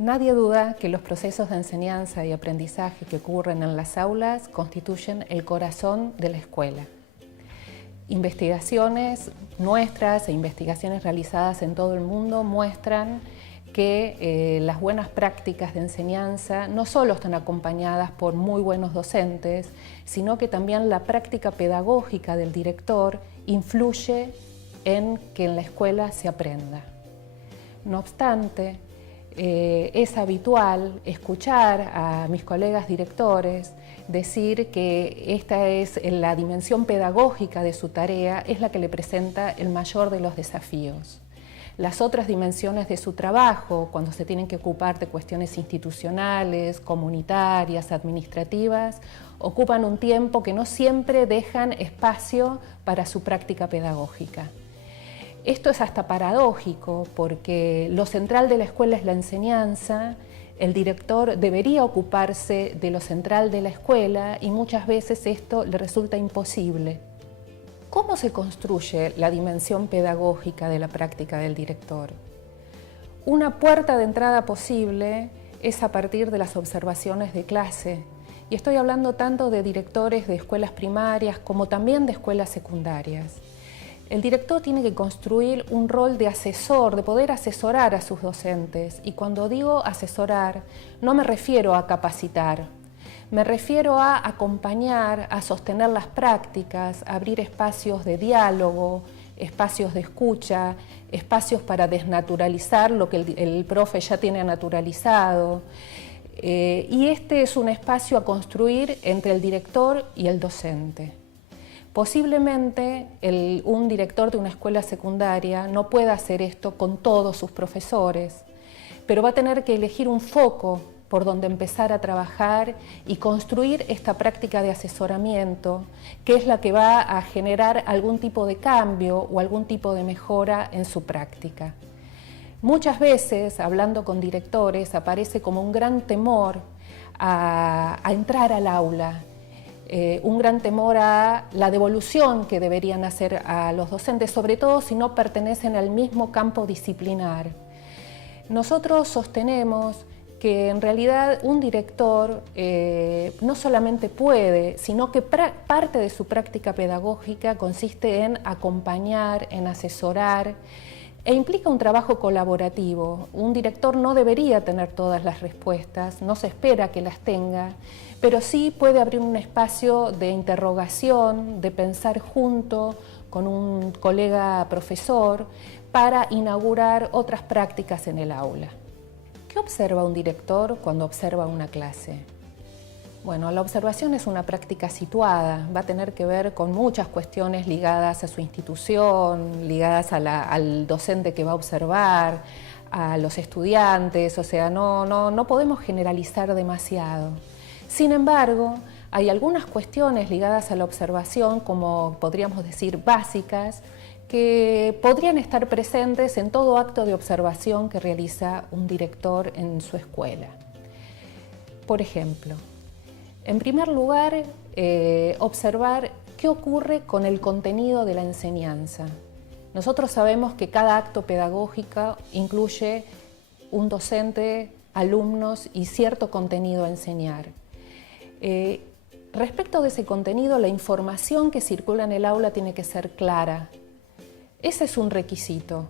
Nadie duda que los procesos de enseñanza y aprendizaje que ocurren en las aulas constituyen el corazón de la escuela. Investigaciones nuestras e investigaciones realizadas en todo el mundo muestran que las buenas prácticas de enseñanza no solo están acompañadas por muy buenos docentes, sino que también la práctica pedagógica del director influye en que en la escuela se aprenda. No obstante, es habitual escuchar a mis colegas directores decir que esta es la dimensión pedagógica de su tarea, es la que le presenta el mayor de los desafíos. Las otras dimensiones de su trabajo, cuando se tienen que ocupar de cuestiones institucionales, comunitarias, administrativas, ocupan un tiempo que no siempre dejan espacio para su práctica pedagógica. Esto es hasta paradójico porque lo central de la escuela es la enseñanza, el director debería ocuparse de lo central de la escuela y muchas veces esto le resulta imposible. ¿Cómo se construye la dimensión pedagógica de la práctica del director? Una puerta de entrada posible es a partir de las observaciones de clase, y estoy hablando tanto de directores de escuelas primarias como también de escuelas secundarias. El director tiene que construir un rol de asesor, de poder asesorar a sus docentes, y cuando digo asesorar no me refiero a capacitar. Me refiero a acompañar, a sostener las prácticas, a abrir espacios de diálogo, espacios de escucha, espacios para desnaturalizar lo que el profe ya tiene naturalizado. Y este es un espacio a construir entre el director y el docente. Posiblemente un director de una escuela secundaria no pueda hacer esto con todos sus profesores, pero va a tener que elegir un foco por donde empezar a trabajar y construir esta práctica de asesoramiento, que es la que va a generar algún tipo de cambio o algún tipo de mejora en su práctica. Muchas veces, hablando con directores, aparece como un gran temor a entrar al aula, un gran temor a la devolución que deberían hacer a los docentes, sobre todo si no pertenecen al mismo campo disciplinar. Nosotros sostenemos que en realidad un director no solamente puede, sino que parte de su práctica pedagógica consiste en acompañar, en asesorar, e implica un trabajo colaborativo. Un director no debería tener todas las respuestas, no se espera que las tenga, pero sí puede abrir un espacio de interrogación, de pensar junto con un colega profesor para inaugurar otras prácticas en el aula. ¿Qué observa un director cuando observa una clase? Bueno, la observación es una práctica situada, va a tener que ver con muchas cuestiones ligadas a su institución, ligadas al docente que va a observar, a los estudiantes, o sea, no podemos generalizar demasiado. Sin embargo, hay algunas cuestiones ligadas a la observación, como podríamos decir básicas, que podrían estar presentes en todo acto de observación que realiza un director en su escuela. Por ejemplo, en primer lugar, observar qué ocurre con el contenido de la enseñanza. Nosotros sabemos que cada acto pedagógico incluye un docente, alumnos y cierto contenido a enseñar. Respecto de ese contenido, la información que circula en el aula tiene que ser clara. Ese es un requisito.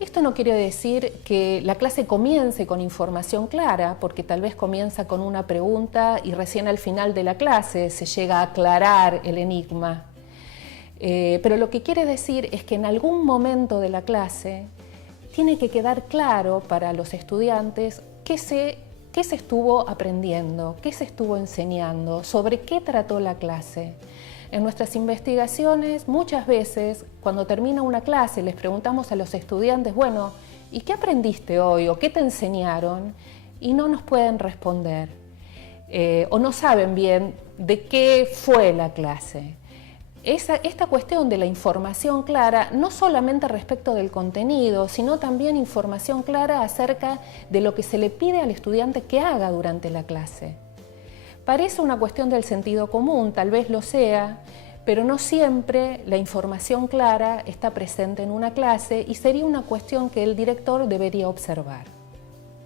Esto no quiere decir que la clase comience con información clara, porque tal vez comienza con una pregunta y recién al final de la clase se llega a aclarar el enigma. Pero lo que quiere decir es que en algún momento de la clase tiene que quedar claro para los estudiantes qué se estuvo aprendiendo, qué se estuvo enseñando, sobre qué trató la clase. En nuestras investigaciones, muchas veces, cuando termina una clase, les preguntamos a los estudiantes, bueno, ¿y qué aprendiste hoy? ¿O qué te enseñaron? Y no nos pueden responder. O no saben bien de qué fue la clase. Esta cuestión de la información clara, no solamente respecto del contenido, sino también información clara acerca de lo que se le pide al estudiante que haga durante la clase. Parece una cuestión del sentido común, tal vez lo sea, pero no siempre la información clara está presente en una clase y sería una cuestión que el director debería observar.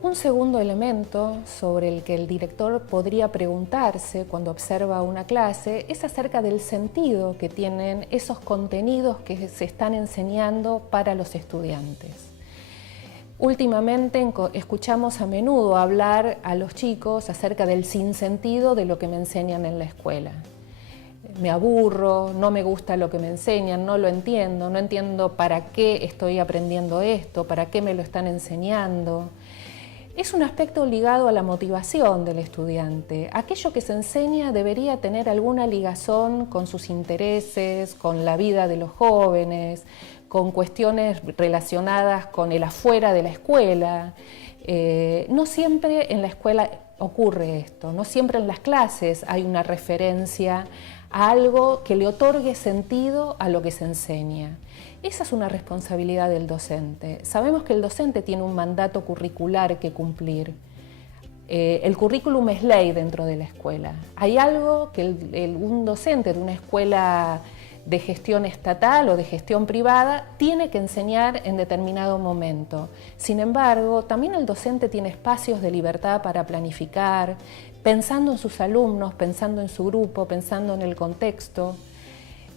Un segundo elemento sobre el que el director podría preguntarse cuando observa una clase es acerca del sentido que tienen esos contenidos que se están enseñando para los estudiantes. Últimamente escuchamos a menudo hablar a los chicos acerca del sinsentido de lo que me enseñan en la escuela. Me aburro, no me gusta lo que me enseñan, no lo entiendo, no entiendo para qué estoy aprendiendo esto, para qué me lo están enseñando. Es un aspecto ligado a la motivación del estudiante. Aquello que se enseña debería tener alguna ligazón con sus intereses, con la vida de los jóvenes, con cuestiones relacionadas con el afuera de la escuela. No siempre en la escuela ocurre esto, no siempre en las clases hay una referencia a algo que le otorgue sentido a lo que se enseña. Esa es una responsabilidad del docente. Sabemos que el docente tiene un mandato curricular que cumplir. El currículum es ley dentro de la escuela. Hay algo que un docente de una escuela de gestión estatal o de gestión privada tiene que enseñar en determinado momento. Sin embargo, también el docente tiene espacios de libertad para planificar, pensando en sus alumnos, pensando en su grupo, pensando en el contexto.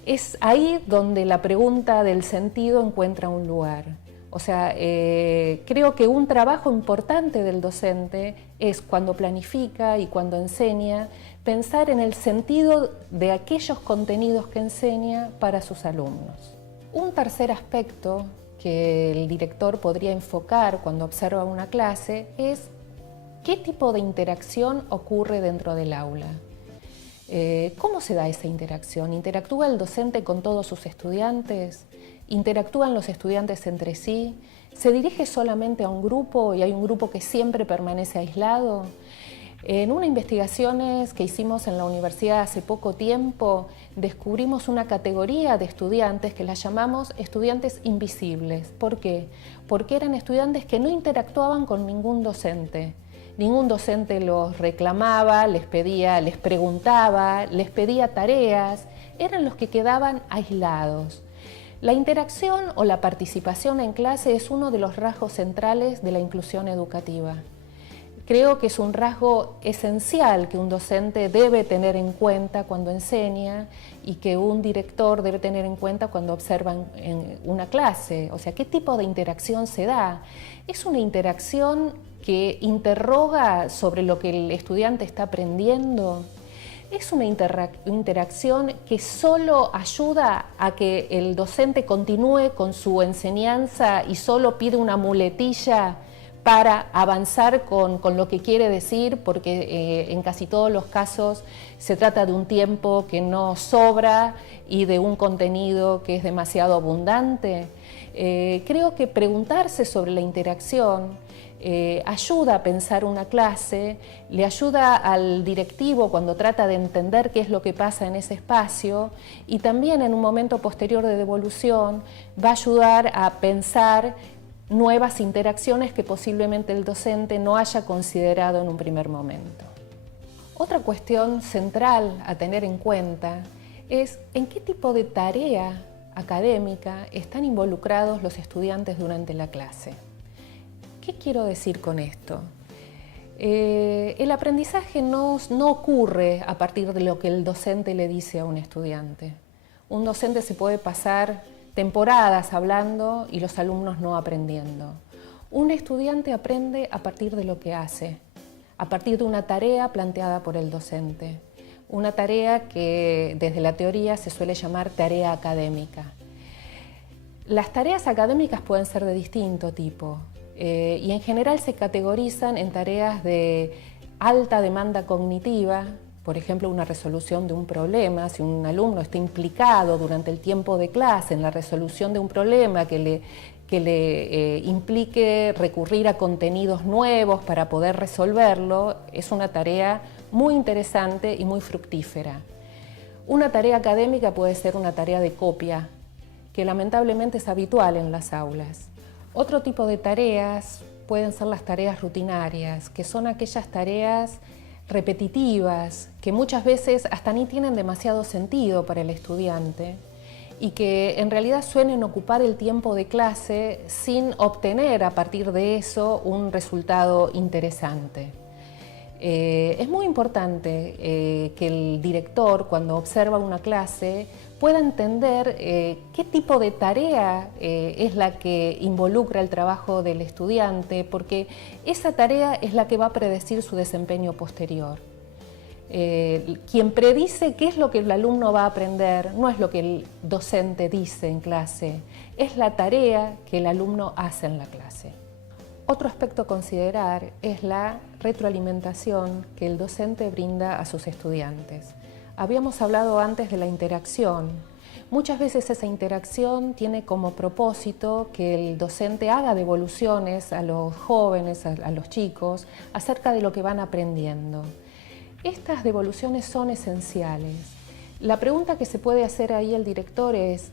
Es ahí donde la pregunta del sentido encuentra un lugar. O sea, creo que un trabajo importante del docente es cuando planifica y cuando enseña, pensar en el sentido de aquellos contenidos que enseña para sus alumnos. Un tercer aspecto que el director podría enfocar cuando observa una clase es qué tipo de interacción ocurre dentro del aula. ¿Cómo se da esa interacción? ¿Interactúa el docente con todos sus estudiantes? ¿Interactúan los estudiantes entre sí? ¿Se dirige solamente a un grupo y hay un grupo que siempre permanece aislado? En unas investigaciones que hicimos en la universidad hace poco tiempo, descubrimos una categoría de estudiantes que las llamamos estudiantes invisibles. ¿Por qué? Porque eran estudiantes que no interactuaban con ningún docente. Ningún docente los reclamaba, les preguntaba, les pedía tareas, eran los que quedaban aislados. La interacción o la participación en clase es uno de los rasgos centrales de la inclusión educativa. Creo que es un rasgo esencial que un docente debe tener en cuenta cuando enseña y que un director debe tener en cuenta cuando observa en una clase. O sea, ¿qué tipo de interacción se da? Es una interacción que interroga sobre lo que el estudiante está aprendiendo. Es una interacción que solo ayuda a que el docente continúe con su enseñanza y solo pide una muletilla para avanzar con lo que quiere decir, porque en casi todos los casos se trata de un tiempo que no sobra y de un contenido que es demasiado abundante. Creo que preguntarse sobre la interacción ayuda a pensar una clase, le ayuda al directivo cuando trata de entender qué es lo que pasa en ese espacio y también en un momento posterior de devolución va a ayudar a pensar nuevas interacciones que posiblemente el docente no haya considerado en un primer momento. Otra cuestión central a tener en cuenta es en qué tipo de tarea académica están involucrados los estudiantes durante la clase. ¿Qué quiero decir con esto? El aprendizaje no ocurre a partir de lo que el docente le dice a un estudiante. Un docente se puede pasar temporadas hablando y los alumnos no aprendiendo. Un estudiante aprende a partir de lo que hace, a partir de una tarea planteada por el docente. Una tarea que desde la teoría se suele llamar tarea académica. Las tareas académicas pueden ser de distinto tipo y en general se categorizan en tareas de alta demanda cognitiva, por ejemplo, una resolución de un problema. Si un alumno está implicado durante el tiempo de clase en la resolución de un problema que le implique recurrir a contenidos nuevos para poder resolverlo, es una tarea muy interesante y muy fructífera. Una tarea académica puede ser una tarea de copia, que lamentablemente es habitual en las aulas. Otro tipo de tareas pueden ser las tareas rutinarias, que son aquellas tareas repetitivas, que muchas veces hasta ni tienen demasiado sentido para el estudiante y que en realidad suelen ocupar el tiempo de clase sin obtener a partir de eso un resultado interesante. Es muy importante que el director, cuando observa una clase, pueda entender qué tipo de tarea es la que involucra el trabajo del estudiante, porque esa tarea es la que va a predecir su desempeño posterior. Quien predice qué es lo que el alumno va a aprender no es lo que el docente dice en clase, es la tarea que el alumno hace en la clase. Otro aspecto a considerar es la retroalimentación que el docente brinda a sus estudiantes. Habíamos hablado antes de la interacción. Muchas veces esa interacción tiene como propósito que el docente haga devoluciones a los jóvenes, a los chicos, acerca de lo que van aprendiendo. Estas devoluciones son esenciales. La pregunta que se puede hacer ahí el director es: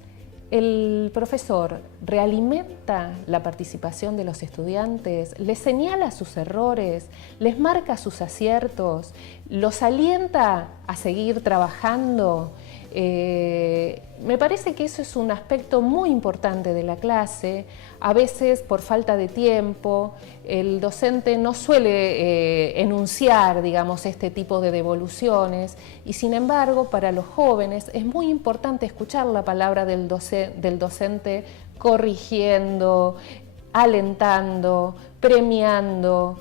¿el profesor realimenta la participación de los estudiantes? ¿Les señala sus errores? ¿Les marca sus aciertos? ¿Los alienta a seguir trabajando? Me parece que eso es un aspecto muy importante de la clase. A veces, por falta de tiempo, el docente no suele enunciar, digamos, este tipo de devoluciones, y sin embargo, para los jóvenes es muy importante escuchar la palabra del docente corrigiendo, alentando, premiando,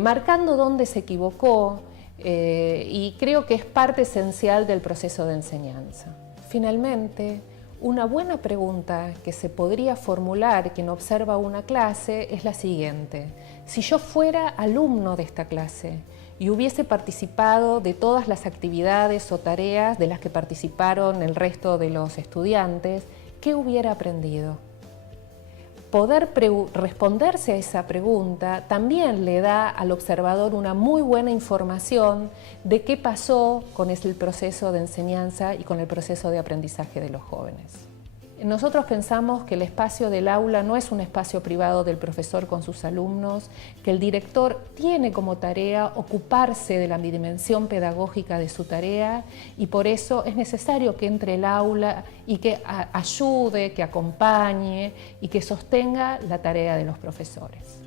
marcando dónde se equivocó. Y creo que es parte esencial del proceso de enseñanza. Finalmente, una buena pregunta que se podría formular quien observa una clase es la siguiente: si yo fuera alumno de esta clase y hubiese participado de todas las actividades o tareas de las que participaron el resto de los estudiantes, ¿qué hubiera aprendido? Poder responderse a esa pregunta también le da al observador una muy buena información de qué pasó con el proceso de enseñanza y con el proceso de aprendizaje de los jóvenes. Nosotros pensamos que el espacio del aula no es un espacio privado del profesor con sus alumnos, que el director tiene como tarea ocuparse de la dimensión pedagógica de su tarea, y por eso es necesario que entre el aula y que ayude, que acompañe y que sostenga la tarea de los profesores.